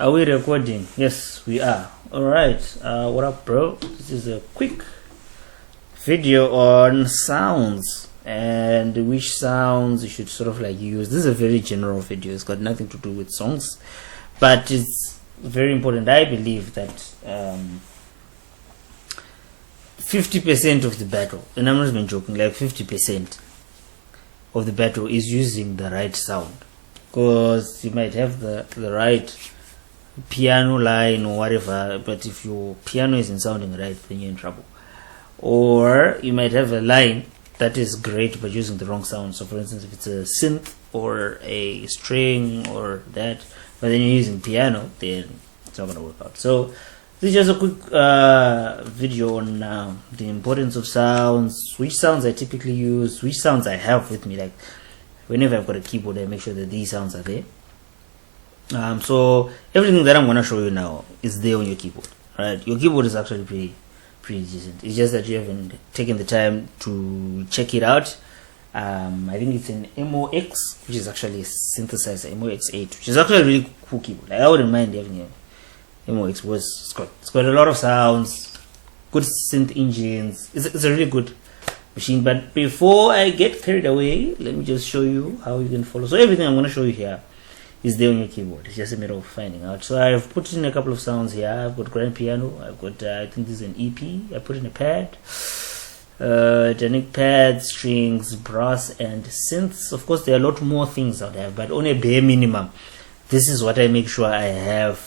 Are we recording? Yes, we are. Alright, what up, bro? This is a quick video on sounds and which sounds you should sort of like use. This is a very general video, it's got nothing to do with songs, but it's very important. I believe that 50% of the battle, and I'm not even joking, like 50% of the battle is using the right sound, because you might have the right piano line or whatever, but if your piano isn't sounding right, then you're in trouble. Or you might have a line that is great but using the wrong sound. So for instance, if it's a synth or a string or that, but then you're using piano, then it's not going to work out. So this is just a quick video on the importance of sounds, which sounds I typically use, which sounds I have with me. Like whenever I've got a keyboard, I make sure that these sounds are there. So everything that I'm going to show you now is there on your keyboard, right? Your keyboard is actually pretty decent. It's just that you haven't taken the time to check it out. I think it's an MOX, which is actually a synthesizer, MOX8, which is actually a really cool keyboard. Like, I wouldn't mind having a MOX. It's got a lot of sounds, good synth engines. It's a really good machine. But before I get carried away, let me just show you how you can follow. So everything I'm going to show you here is there on your keyboard. It's just a matter of finding out. So I've put in a couple of sounds here. I've got grand piano. I've got I think this is an EP. I put in a pad, dynamic pad, strings, brass, and synths. Of course, there are a lot more things out there, but on a bare minimum, this is what I make sure I have.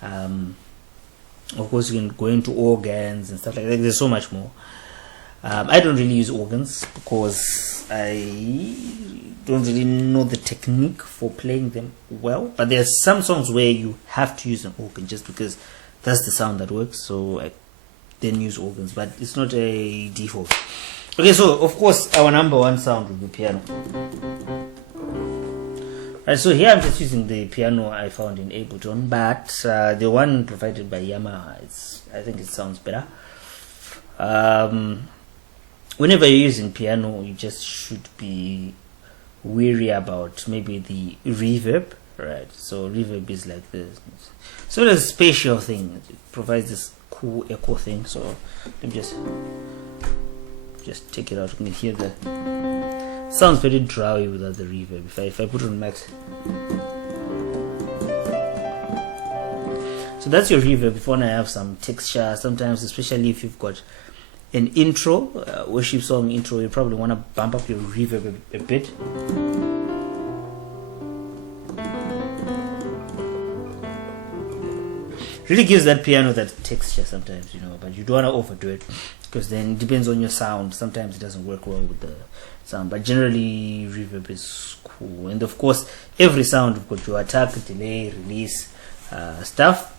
Of course, you can go into organs and stuff like that. There's so much more. I don't really use organs because I don't really know the technique for playing them well. But there are some songs where you have to use an organ just because that's the sound that works. So I then use organs, but it's not a default. Okay, so of course our number one sound will be piano. Right, so here I'm just using the piano I found in Ableton, but the one provided by Yamaha, I think it sounds better. Whenever you're using piano, you just should be wary about maybe the reverb, right? So reverb is like this, so it's a spatial thing. It provides this cool echo thing. So let me just take it out. You can hear the sounds very dry without the reverb. If I put it on max, so that's your reverb. If you want to have some texture, sometimes, especially if you've got an intro, worship song intro, you probably want to bump up your reverb a bit. Really gives that piano that texture sometimes, but you don't want to overdo it, because then it depends on your sound. Sometimes it doesn't work well with the sound, but generally reverb is cool. And of course, every sound you've got your attack, delay, release stuff.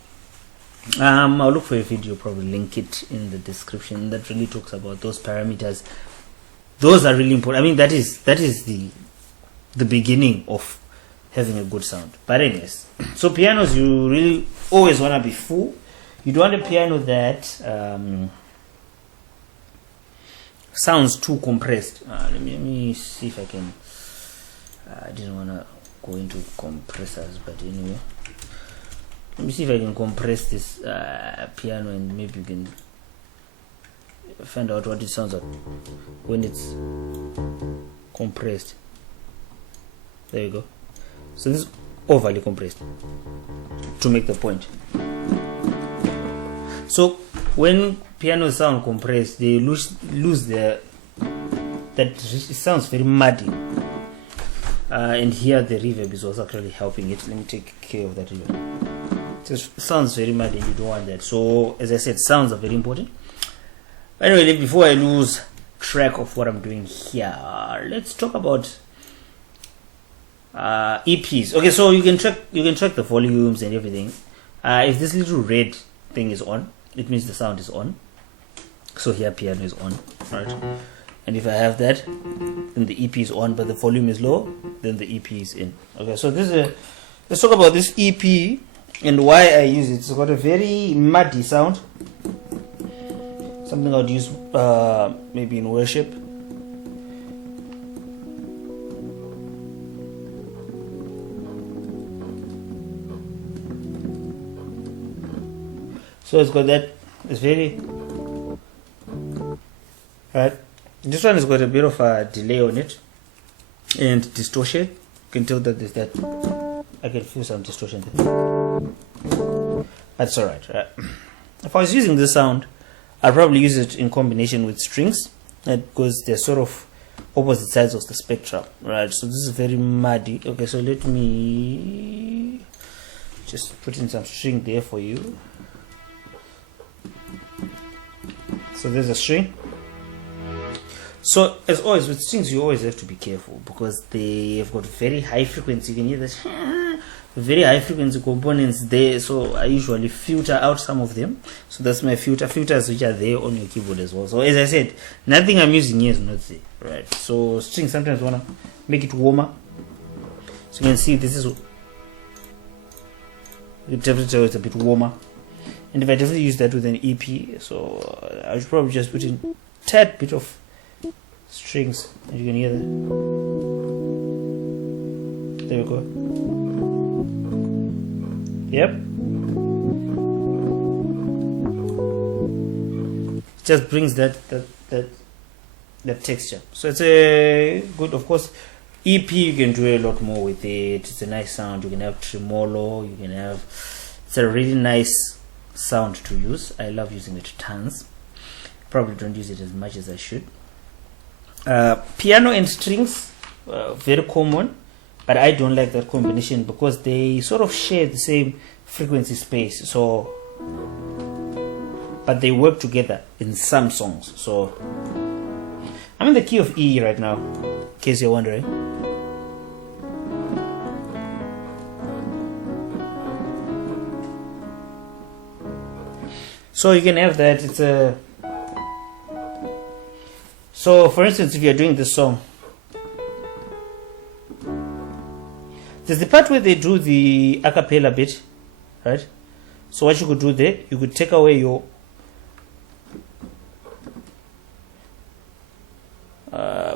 I'll look for a video, probably link it in the description, that really talks about those parameters. Those are really important. I mean, that is the beginning of having a good sound. But anyways, so pianos, you really always want to be full. You don't want a piano that sounds too compressed. Let me see if I can. I didn't want to go into compressors, but anyway, let me see if I can compress this piano, and maybe you can find out what it sounds like when it's compressed. There you go. So this is overly compressed to make the point. So when pianos sound compressed, they lose that. It sounds very muddy. And here the reverb is also actually helping it. Let me take care of that reverb. It sounds very muddy. You don't want that. So as I said, sounds are very important. Anyway, before I lose track of what I'm doing here, let's talk about EPs. Okay, so you can track the volumes and everything. If this little red thing is on, it means the sound is on. So here piano is on, right? And if I have that, then the EP is on, but the volume is low, then the EP is in. Okay, so let's talk about this EP and why I use it. It's got a very muddy sound. Something I would use maybe in worship. So it's got that. It's very right. This one has got a bit of a delay on it and distortion. You can tell that there's that. I can feel some distortion there. That's alright. Right? If I was using this sound, I'd probably use it in combination with strings, because they're sort of opposite sides of the spectrum, right? So this is very muddy. Okay, so let me just put in some string there for you. So there's a string. So as always with strings, you always have to be careful because they have got very high frequency. You can hear that very high frequency components there. So I usually filter out some of them. So that's my filters which are there on your keyboard as well. So as I said, nothing I'm using here is not there, right? So strings sometimes wanna make it warmer. So you can see this is the temperature is a bit warmer. And if I definitely use that with an EP, so I should probably just put in a tad bit of strings, and you can hear that. There we go. Yep. It just brings that texture. So it's a good, of course. EP you can do a lot more with it. It's a nice sound. You can have tremolo. You can have. It's a really nice sound to use. I love using it tons. Probably don't use it as much as I should. Piano and strings, very common, but I don't like that combination because they sort of share the same frequency space. So, but they work together in some songs. So, I'm in the key of E right now, in case you're wondering. So you can have that. It's a. So, for instance, if you're doing this song, there's the part where they do the a cappella bit, right? So what you could do there, you could take away your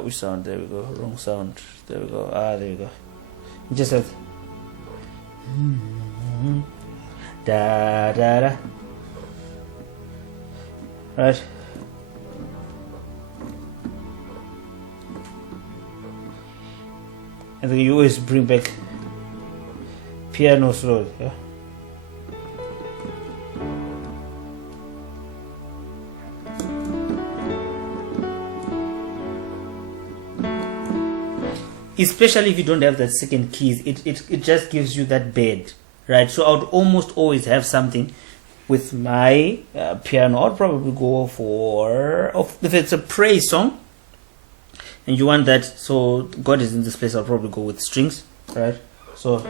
which sound? There we go. Wrong sound. There we go. There we go. You just have da da da, right? And then you always bring back piano slowly, yeah? Especially if you don't have that second keys, it just gives you that bed, right? So I would almost always have something with my piano. I'd probably go for, if it's a praise song, and you want that, so God is in this place, I'll probably go with strings, right? So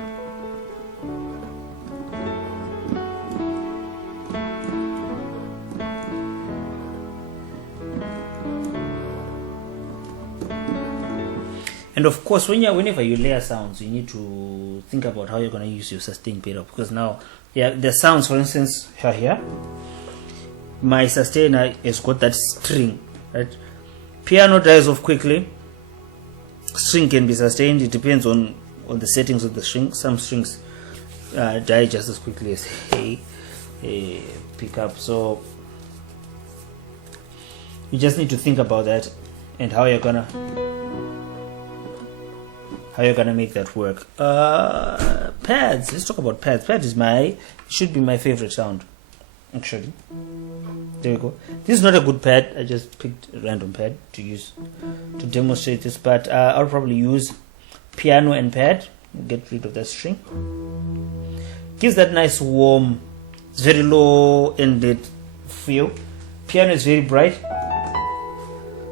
and of course whenever you layer sounds, you need to think about how you're going to use your sustain pedal, because now the sounds, for instance, here my sustainer has got that string, right? Piano dies off quickly. String can be sustained. It depends on the settings of the string. Some strings die just as quickly as a pickup. So you just need to think about that and how you're gonna make that work. Pads. Let's talk about pads. Pad should be my favorite sound, actually. There we go. This is not a good pad. I just picked a random pad to use to demonstrate this, but I'll probably use piano and pad. Get rid of that string. Gives that nice warm, very low ended feel. Piano is very bright,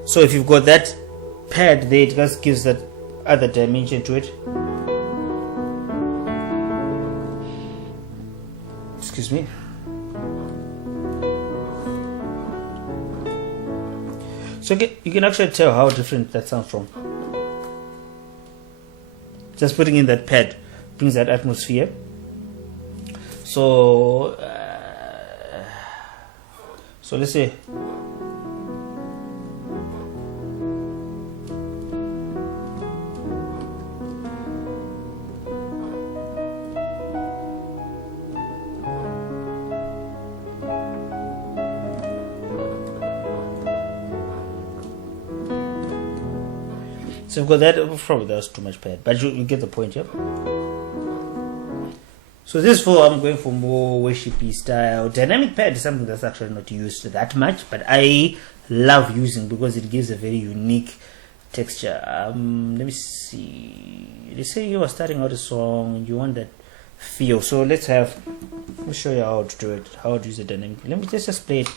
so if you've got that pad there, it just gives that other dimension to it. Excuse me. So you can actually tell how different that sounds from. Just putting in that pad brings that atmosphere. So let's say So we've got that. Probably that was too much pad, but you get the point, yeah. So this for I'm going for more worshipy style. Dynamic pad is something that's actually not used that much, but I love using because it gives a very unique texture. Let me see. Let's say you are starting out a song and you want that feel. So let me show you how to do it, how to use a dynamic. Let me just play it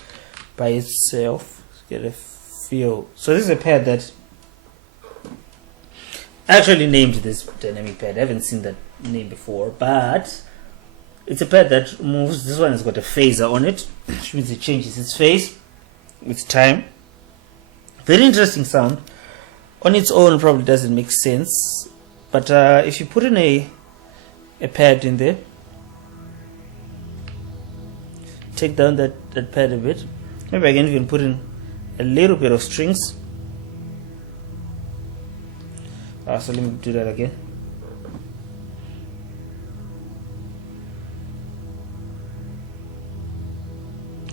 by itself, get a feel. So this is a pad that I actually named this dynamic pad. I haven't seen that name before, but it's a pad that moves. This one has got a phaser on it, which means it changes its phase with time. Very interesting sound. On its own probably doesn't make sense, but if you put in a pad in there, take down that pad a bit, maybe I can even put in a little bit of strings. So let me do that again.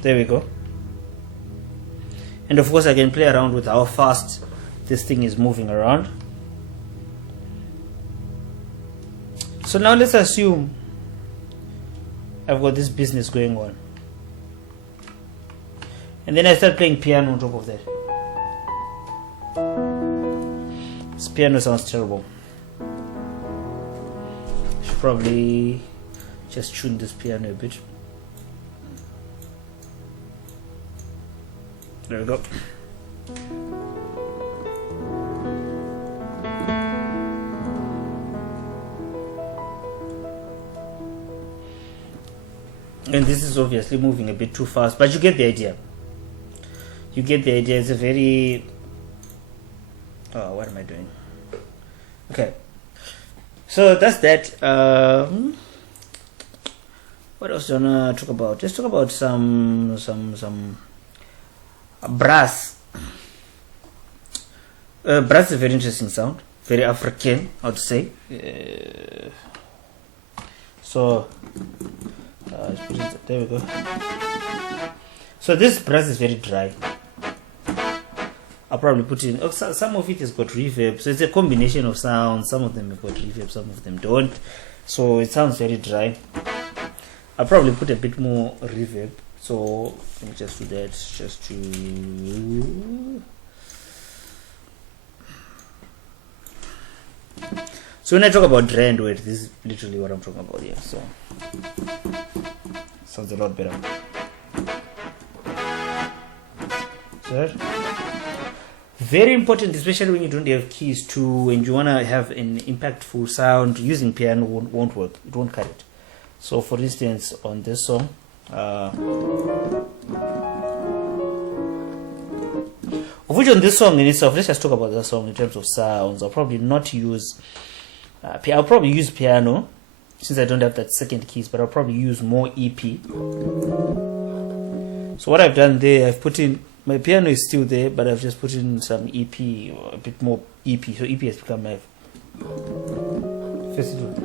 There we go. And of course I can play around with how fast this thing is moving around. So now let's assume I've got this business going on, and then I start playing piano on top of that. This piano sounds terrible. Should probably just tune this piano a bit. There we go. And this is obviously moving a bit too fast, but you get the idea. You get the idea. It's a very... Oh, what am I doing? Okay. So that's that. What else do I want to talk about? Let's talk about some brass. Brass is a very interesting sound, very African, I would say. There we go. So this brass is very dry. I'll probably put in some of it has got reverb, so it's a combination of sounds. Some of them have got reverb, some of them don't, so it sounds very dry. I'll probably put a bit more reverb. So let me just do that, just to... So when I talk about dry and wet, this is literally what I'm talking about here. So sounds a lot better. So very important, especially when you don't have keys too, and you want to have an impactful sound. Using piano won't work. It won't cut it. So for instance, on this song, of which on this song in itself, let's just talk about the song in terms of sounds. I'll probably not use I'll probably use piano since I don't have that second keys, but I'll probably use more EP. So what I've done there, I've put in, my piano is still there, but I've just put in some EP, or a bit more EP. So EP has become my first one.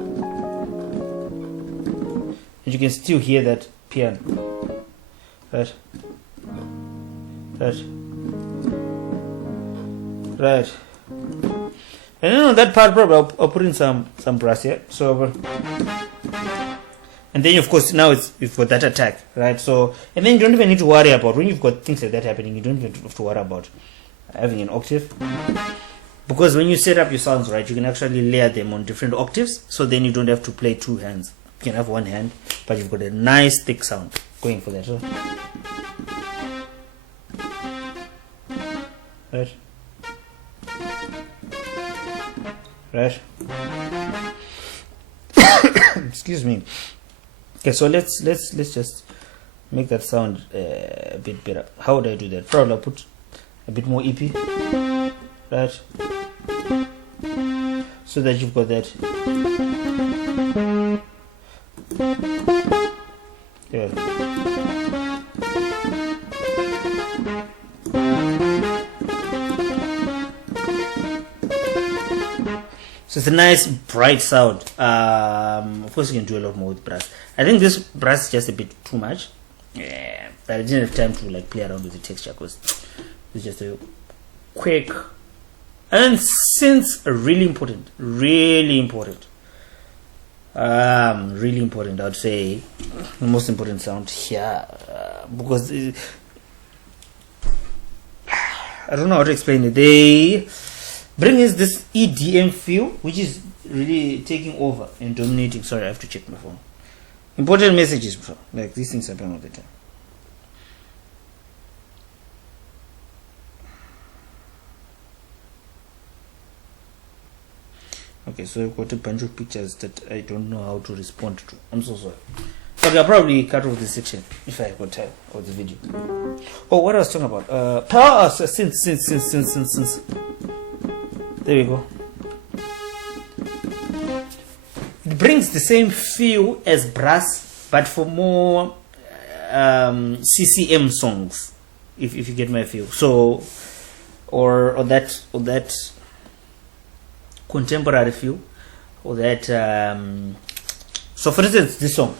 And you can still hear that piano. Right. And then on that part, probably I'll put in some brass here. So, and then of course now you've got that attack, right? So, and then you don't even need to worry about when you've got things like that happening. You don't even have to worry about having an octave, because when you set up your sounds right, you can actually layer them on different octaves. So then you don't have to play two hands. You can have one hand, but you've got a nice thick sound going for that. So, right. Excuse me. Okay, so let's just make that sound a bit better. How would I do that? Probably I'll put a bit more EP, right? So that you've got that. Yeah. So it's a nice bright sound. Of course you can do a lot more with brass. I think this brass is just a bit too much. Yeah, but I didn't have time to like play around with the texture because it's just a quick And since really important, really important, I would say the most important sound here, because I don't know how to explain it. They bring us this EDM feel, which is really taking over and dominating. Sorry, I have to check my phone. Important messages, like these things happen all the time. Okay, so I've got a bunch of pictures that I don't know how to respond to. I'm so sorry. But I'll probably cut off this section if I got time of the video. Oh, what I was talking about? Power since. There we go. It brings the same feel as brass, but for more CCM songs, if you get my feel. So, or that contemporary feel, or that. So, for instance, this song.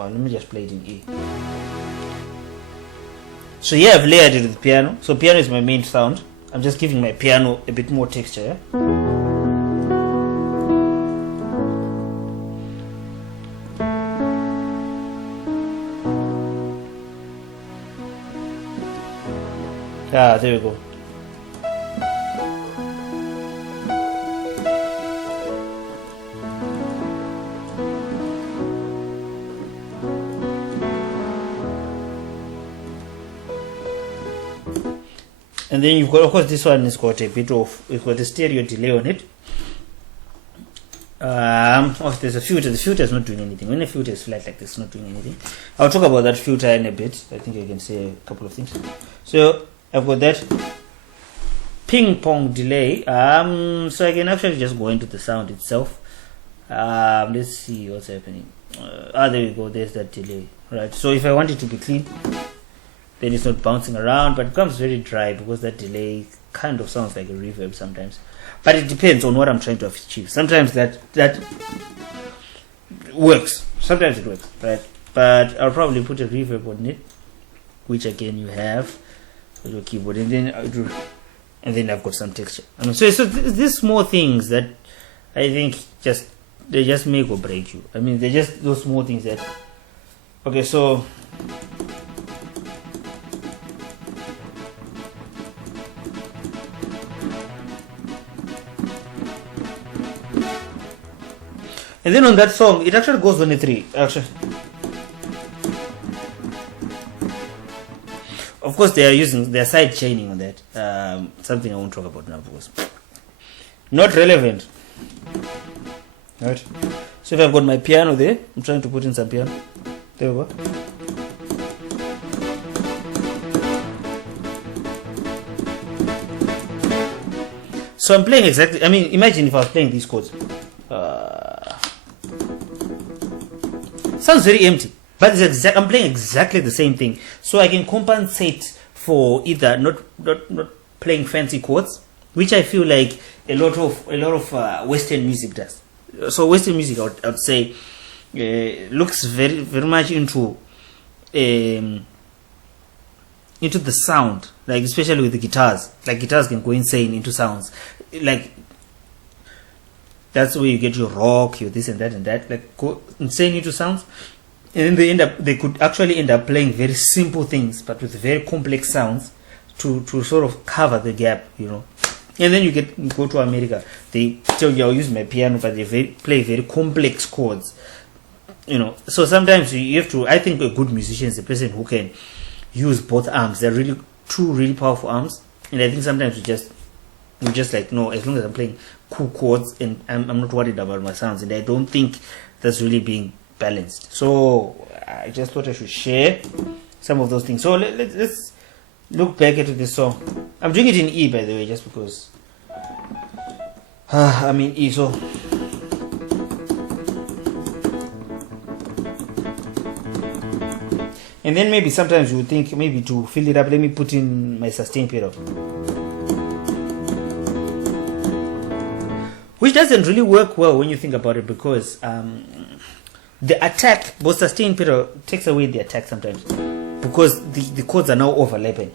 Let me just play it in E. So here I've layered it with piano. So piano is my main sound. I'm just giving my piano a bit more texture. Yeah? There we go. And then you've got, of course, this one has got a bit of, we've got a stereo delay on it. There's a filter. The filter is not doing anything. When a filter is flat like this, it's not doing anything. I'll talk about that filter in a bit. I think I can say a couple of things. So I've got that ping pong delay. So I can actually just go into the sound itself. Let's see what's happening. There we go. There's that delay, right? So if I want it to be clean, then it's not bouncing around, but it becomes very dry because that delay kind of sounds like a reverb sometimes. But it depends on what I'm trying to achieve. Sometimes that works. Sometimes it works, right? But I'll probably put a reverb on it, which again you have with your keyboard, and then I've got some texture. So these small things that I think they just make or break you. They're just those small things that. Okay, so. And then on that song, it actually goes on a 3. Actually, of course, they're side chaining on that. Something I won't talk about now because not relevant. Right. So if I've got my piano there, I'm trying to put in some piano. There we go. So I'm playing exactly. Imagine if I was playing these chords. Sounds very empty, but I'm playing exactly the same thing, so I can compensate for either not playing fancy chords, which I feel like a lot of Western music does. So Western music, I would say, looks very very much into the sound, like especially with the guitars. Like guitars can go insane into sounds, like. That's where you get your rock, your this and that, like go insane into sounds, and then they could actually end up playing very simple things, but with very complex sounds to sort of cover the gap, And then you go to America, they tell you I'll use my piano, but they play very complex chords, So sometimes you have to. I think a good musician is a person who can use both arms. They're really two really powerful arms, and I think sometimes we just like, no, as long as I'm playing cool chords and I'm not worried about my sounds, and I don't think that's really being balanced. So I just thought I should share some of those things. So let's look back at this song. I'm doing it in E, by the way, just because I'm in E. So and then maybe sometimes you think maybe to fill it up, let me put in my sustain pedal, which doesn't really work well when you think about it, because the attack, both sustain pedal takes away the attack sometimes, because the chords are now overlapping.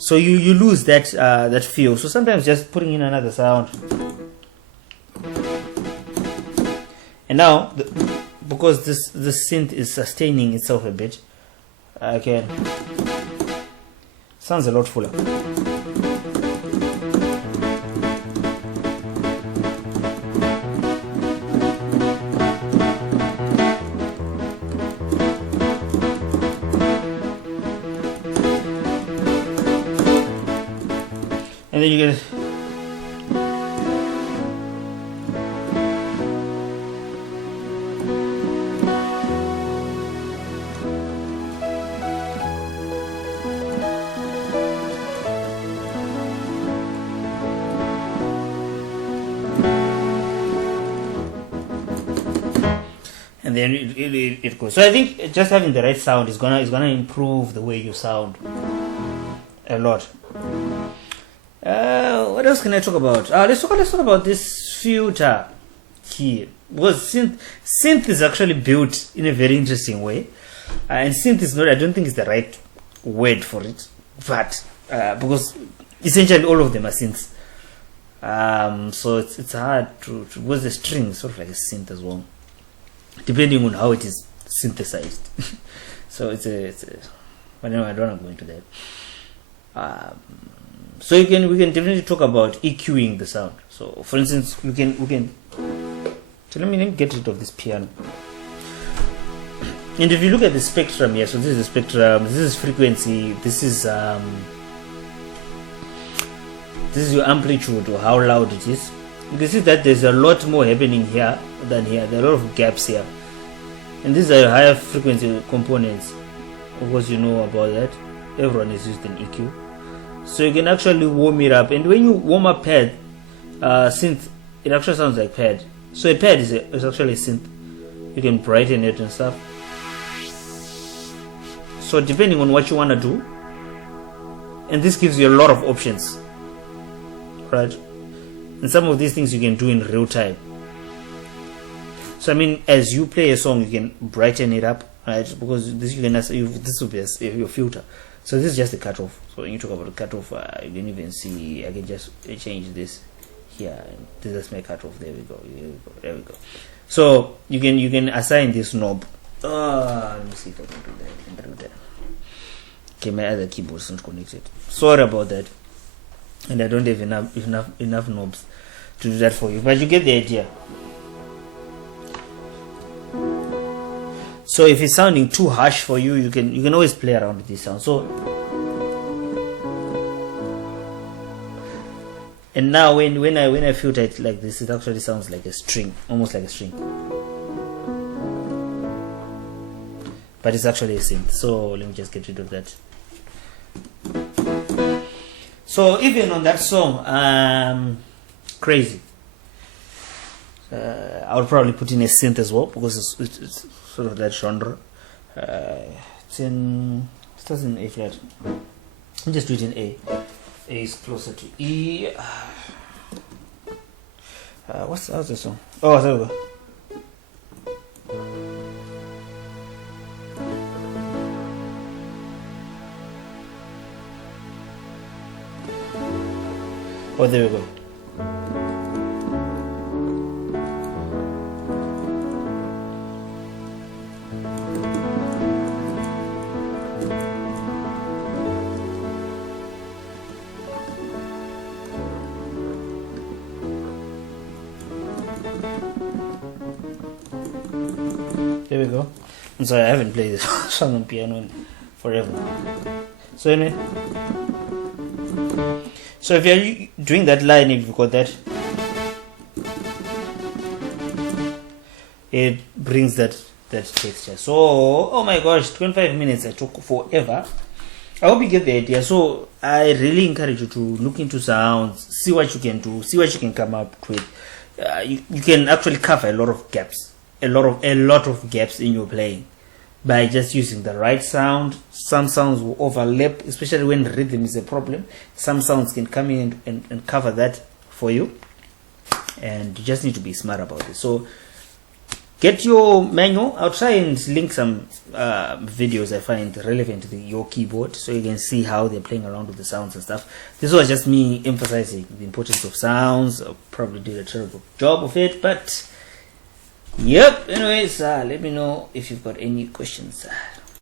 So you lose that that feel. So sometimes just putting in another sound. And now, because this synth is sustaining itself a bit, I can sounds a lot fuller. And then you get and then it goes. So I think just having the right sound is gonna improve the way you sound a lot. What else can I talk about? Let's talk about this filter here. Because synth is actually built in a very interesting way, and synth is not. I don't think it's the right word for it, but because essentially all of them are synths. So it's hard to because the string is sort of like a synth as well, depending on how it is synthesized. So it's a but anyway, I don't want to go into that. So we can definitely talk about EQing the sound. So for instance, we can. So let me get rid of this piano. And if you look at the spectrum here, so this is the spectrum. This is frequency. This is your amplitude or how loud it is. You can see that there's a lot more happening here than here. There are a lot of gaps here, and these are higher frequency components. Of course, you know about that. Everyone has used an EQ. So you can actually warm it up, and when you warm up pad synth, it actually sounds like pad. So a pad is actually a synth. You can brighten it and stuff. So depending on what you want to do, and this gives you a lot of options, right? And some of these things you can do in real time. So I mean, as you play a song, you can brighten it up, right? Because this this will be your filter. So this is just the cutoff. So when you talk about the cutoff, you can even see I can just change this here. This is my cutoff. There we go. There we go. So you can assign this knob. Let me see if I can do that. Okay, my other keyboard isn't connected. Sorry about that, and I don't have enough knobs to do that for you. But you get the idea. So if it's sounding too harsh for you, you can always play around with this sound. So and now when I filter it like this, it actually sounds like a string, almost like a string. But it's actually a synth. So let me just get rid of that. So even on that song, Crazy, I would probably put in a synth as well because it's sort of that genre. It starts in A flat. I'll just do it in A. A is closer to E. How's the song? Oh, there we go. Oh, there we go. There we go. I'm sorry, I haven't played this song on piano in forever. So anyway, so if you're doing that line, if you've got that, it brings that texture. So, oh my gosh, 25 minutes, I took forever. I hope you get the idea. So I really encourage you to look into sounds, see what you can do, see what you can come up with. You can actually cover a lot of gaps, a lot of gaps in your playing by just using the right sound. Some sounds will overlap, especially when rhythm is a problem. Some sounds can come in and cover that for you, and you just need to be smart about it. So get your manual. I'll try and link some videos I find relevant to your keyboard, so you can see how they're playing around with the sounds and stuff. This was just me emphasizing the importance of sounds. I probably did a terrible job of it, but yep. Anyways, let me know if you've got any questions.